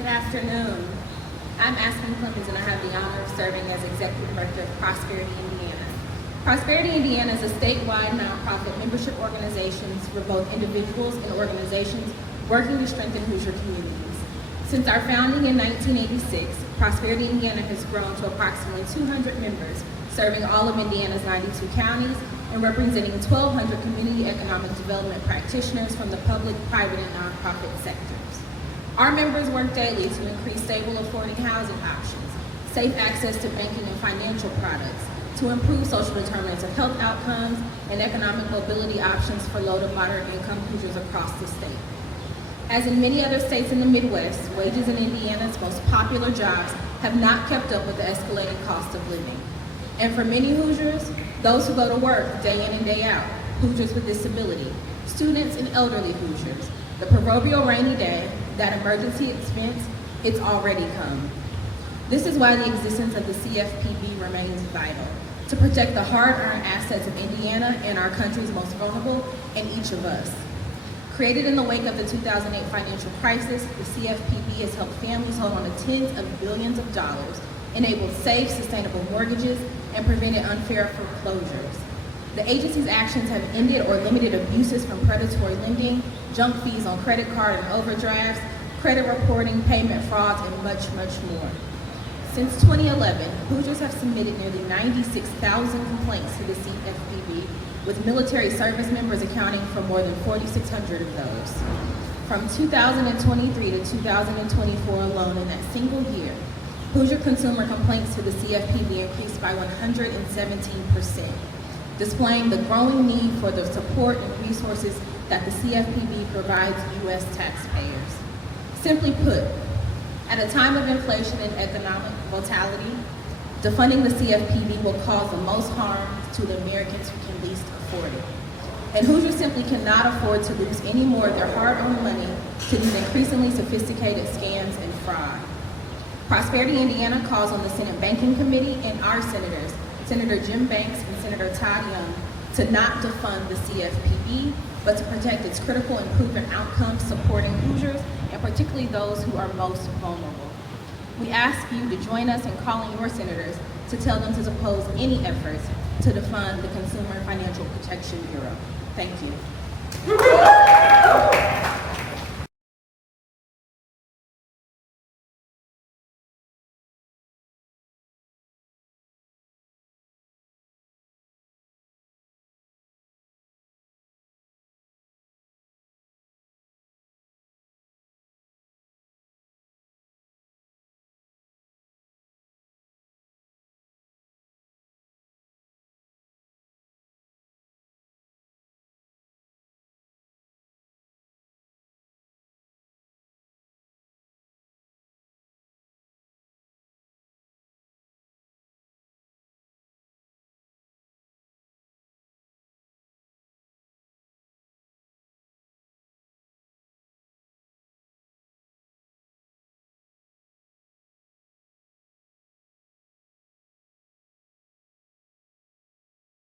Good afternoon. I'm Aspen Clemons, and I have the honor of serving as Executive Director of Prosperity Indiana. Prosperity Indiana is a statewide nonprofit membership organization for both individuals and organizations working to strengthen Hoosier communities. Since our founding in 1986, Prosperity Indiana has grown to approximately 200 members, serving all of Indiana's 92 counties and representing 1,200 community economic development practitioners from the public, private, and nonprofit sectors. Our members work daily to increase stable, affording housing options, safe access to banking and financial products, to improve social determinants of health outcomes, and economic mobility options for low to moderate income Hoosiers across the state. As in many other states in the Midwest, wages in Indiana's most popular jobs have not kept up with the escalating cost of living. And for many Hoosiers, those who go to work day in and day out, Hoosiers with disability, students and elderly Hoosiers, the proverbial rainy day, that emergency expense, it's already come. This is why the existence of the CFPB remains vital, to protect the hard-earned assets of Indiana and our country's most vulnerable, and each of us. Created in the wake of the 2008 financial crisis, the CFPB has helped families hold on to tens of billions of dollars, enabled safe, sustainable mortgages, and prevented unfair foreclosures. The agency's actions have ended or limited abuses from predatory lending, junk fees on credit card and overdrafts, credit reporting, payment frauds, and much, much more. Since 2011, Hoosiers have submitted nearly 96,000 complaints to the CFPB, with military service members accounting for more than 4,600 of those. From 2023 to 2024 alone, in that single year, Hoosier consumer complaints to the CFPB increased by 117%, displaying the growing need for the support and resources that the CFPB provides U.S. taxpayers. Simply put, at a time of inflation and economic volatility, defunding the CFPB will cause the most harm to the Americans who can least afford it. And Hoosiers simply cannot afford to lose any more of their hard-earned money to these increasingly sophisticated scams and fraud. Prosperity Indiana calls on the Senate Banking Committee and our senators, Senator Jim Banks and Senator Todd Young, to not defund the CFPB, but to protect its critical and proven outcomes supporting Hoosiers, and particularly those who are most vulnerable. We ask you to join us in calling your senators to tell them to oppose any efforts to defund the Consumer Financial Protection Bureau. Thank you.